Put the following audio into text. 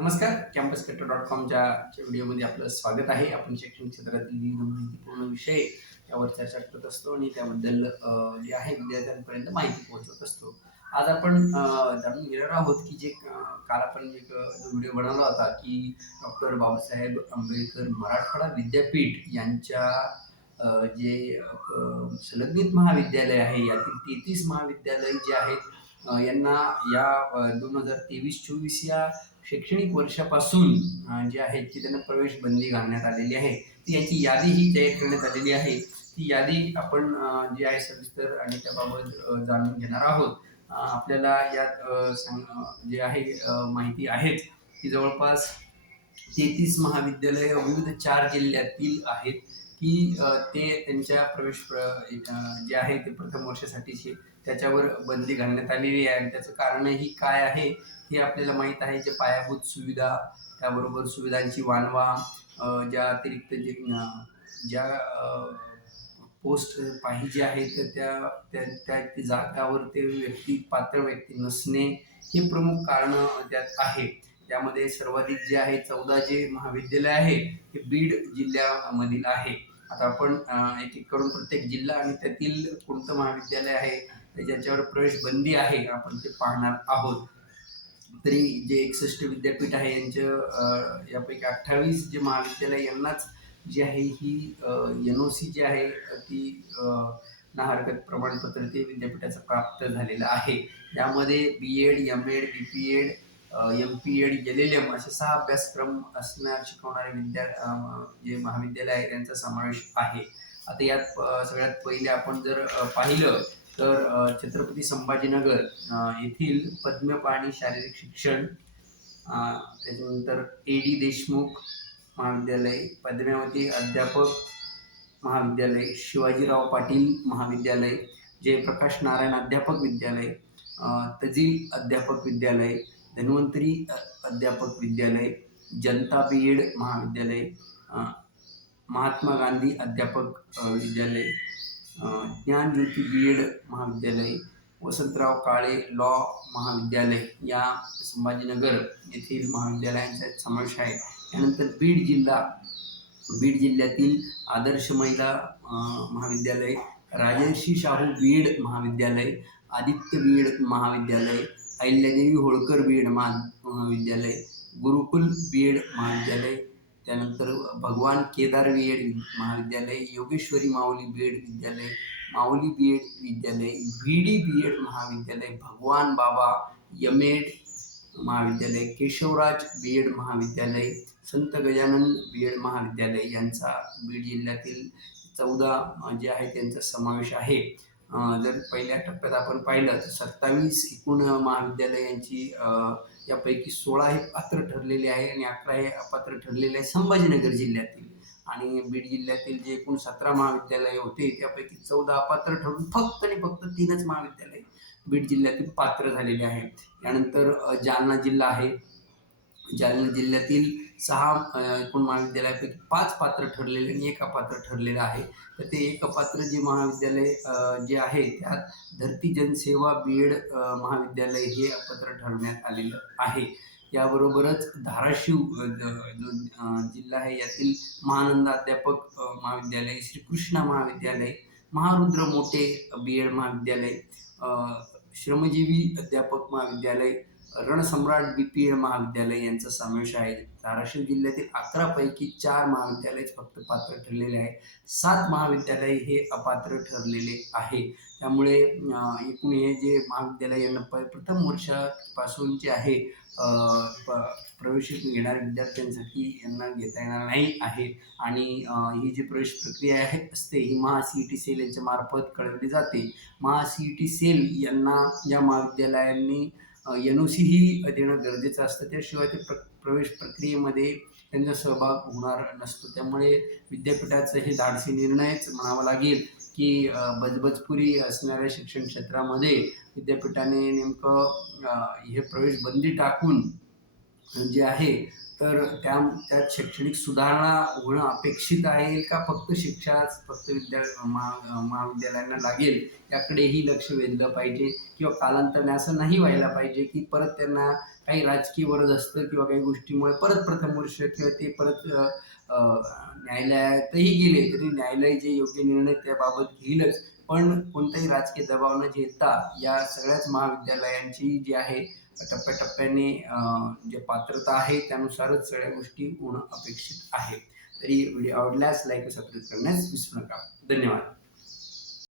नमस्कार कॅम्पस कट्टर डॉट कॉमच्या व्हिडिओमध्ये आपलं स्वागत आहे. आपण शैक्षणिक क्षेत्रातील विविध माहितीपूर्ण विषय यावर चर्चा करत असतो आणि त्याबद्दल जे आहे विद्यार्थ्यांपर्यंत माहिती पोहोचवत असतो. आज आपण जाणून घेणार आहोत की जे काल आपण एक व्हिडिओ बनवला होता की डॉक्टर बाबासाहेब आंबेडकर मराठवाडा विद्यापीठ यांच्या जे संलग्नित महाविद्यालय आहे यातील तेहतीस महाविद्यालय जे आहेत यांना या दोन हजार तेवीस चोवीस या शैक्षणिक वर्षापासून जे आहे की त्यांना प्रवेश बंदी घालण्यात आलेली आहे. ती याची यादी ही तयार करण्यात आलेली आहे. ती यादी आपण जी आहे सविस्तर आणि त्याबाबत जाणून घेणार आहोत. आपल्याला यात सांग जे आहे माहिती आहेत की जवळपास तेहतीस महाविद्यालय विविध चार जिल्ह्यातील आहेत की ते त्यांच्या प्रवेश प्र जे आहे ते प्रथम वर्षासाठीचे त्याच्यावर बंदी घालण्यात आलेली आहे. आणि त्याचं कारणही काय आहे हे आपल्याला माहीत आहे. जे पायाभूत सुविधा त्याबरोबर सुविधांची वानवा ज्या अतिरिक्त जे ज्या पोस्ट पाहिजे आहे तर त्या त्या त्या जागावर ते व्यक्ती पात्र व्यक्ती नसणे हे प्रमुख कारण त्यात आहे. त्यामध्ये सर्वाधिक जे आहे चौदा जे महाविद्यालय आहे हे बीड जिल्ह्यामधील आहे. आता आपण एक एक करून प्रत्येक जिल्हा आणि त्यातील कोणतं महाविद्यालय आहे ज्याच्यावर प्रवेश बंदी आहे आपण ते पाहणार आहोत. तरी जे एकसष्ट विद्यापीठ आहे यांचं यापैकी अठ्ठावीस जे महाविद्यालय यांनाच जी आहे ही एन ओ सी जी आहे ती ना हरकत प्रमाणपत्र ते विद्यापीठाचं प्राप्त झालेलं आहे. यामध्ये B Ed M Ed B P Ed M P Ed L L M असे सहा अभ्यासक्रम असणार शिकवणारे विद्या जे महाविद्यालय आहे त्यांचा समावेश आहे. आता यात सगळ्यात पहिले आपण जर पाहिलं तर छत्रपती संभाजीनगर येथील पद्मपाणी शारीरिक शिक्षण त्याच्यानंतर ए डी देशमुख महाविद्यालय पद्मावती अध्यापक महाविद्यालय शिवाजीराव पाटील महाविद्यालय जयप्रकाश नारायण अध्यापक विद्यालय तजील अध्यापक विद्यालय धन्वंतरी अ, अध्यापक विद्यालय जनता बी एड महाविद्यालय महात्मा गांधी अध्यापक विद्यालय ज्ञानज्योती बी एड महाविद्यालय वसंतराव काळे लॉ महाविद्यालय या संभाजीनगर येथील महाविद्यालयांचा समावेश आहे. त्यानंतर बीड जिल्हा बीड जिल्ह्यातील आदर्श महिला महाविद्यालय राजर्षी शाहू बीड महाविद्यालय आदित्य बीड महाविद्यालय अहिल्यादेवी होळकर बीड महा महाविद्यालय गुरुकुल बीड महाविद्यालय त्यानंतर भगवान केदार बी एड महाविद्यालय योगेश्वरी माऊली बी एड विद्यालय माऊली बी एड विद्यालय व्ही डी बी एड महाविद्यालय भगवान बाबा यम एड महाविद्यालय केशवराज बी एड महाविद्यालय संत गजानन बी एड महाविद्यालय यांचा बीड जिल्ह्यातील चौदा जे आहे त्यांचा समावेश आहे. जर पहिल्या टप्प्यात आपण पाहिलं तर सत्तावीस एकूण महाविद्यालयांची त्यापैकी सोळा हे पात्र ठरलेले आहे आणि अकरा हे अपात्र ठरलेले आहे संभाजीनगर जिल्ह्यातील. आणि बीड जिल्ह्यातील जे एकूण सतरा महाविद्यालय होते त्यापैकी चौदा अपात्र ठरून फक्त आणि फक्त तीनच महाविद्यालय बीड जिल्ह्यातील पात्र झालेले आहे. त्यानंतर जालना जिल्हा आहे. जालना जिल्ह्यातील सहा एकूण महाविद्यालयापैकी पाच पात्र ठरलेले आणि एक अपात्र ठरलेलं आहे. तर ते एक अपात्र जे महाविद्यालय जे आहे त्यात धरती जनसेवा बी एड महाविद्यालय हे अपात्र ठरवण्यात आलेलं आहे. याबरोबरच धाराशिव ज- जो जिल्हा आहे यातील महानंद अध्यापक महाविद्यालय श्रीकृष्णा महाविद्यालय महारुद्र मोठे बी एड महाविद्यालय श्रमजीवी अध्यापक महाविद्यालय रणसम्राट बी पी एड महाविद्यालय यांचा समावेश आहे. धाराशिव जिल्ह्यातील अकरापैकी चार महाविद्यालय फक्त पात्र ठरलेले आहे सात महाविद्यालय हे अपात्र ठरलेले आहे. त्यामुळे एकूण हे जे महाविद्यालय यांना प प्रथम वर्षापासून जे आहे प प्रवेश घेणाऱ्या विद्यार्थ्यांसाठी यांना घेता येणार नाही आहे. आणि ही जी प्रवेश प्रक्रिया आहे असते ही Maha C E T cell यांच्या मार्फत कळवली जाते. Maha C E T cell यांना या महाविद्यालयांनी एन ओ सी ही देणं गरजेचं असतं. त्याशिवाय ते प्र प्रवेश प्रक्रियेमध्ये त्यांचा सहभाग होणार नसतो. त्यामुळे विद्यापीठाचं हे धाडसी निर्णयच म्हणावा लागेल की बजबजपुरी असणाऱ्या शिक्षण क्षेत्रामध्ये विद्यापीठाने नेमकं हे प्रवेश बंदी टाकून जे आहे तर त्या त्यात शैक्षणिक सुधारणा होणं अपेक्षित आहे का फक्त शिक्षाच फक्त विद्या महा महाविद्यालयांना लागेल? याकडेही लक्ष वेधलं पाहिजे किंवा कालांतराने असं नाही व्हायला पाहिजे की परत त्यांना काही राजकीय वरद असतं किंवा काही गोष्टीमुळे परत प्रथम वर्ष किंवा ते परत न्यायालयातही गेले तरी न्यायालय जे योग्य निर्णय त्याबाबत घेईलच. पण कोणताही राजकीय दबाव न घेता या सगळ्याच महाविद्यालयांची जी आहे टप्प्याटप्प्याने जे पात्रता आहे त्यानुसारच सगळ्या गोष्टी होणं अपेक्षित आहे तरी व्हिडिओ आवडल्यास लाईक सबस्क्राईब करण्यास विसरू नका. धन्यवाद.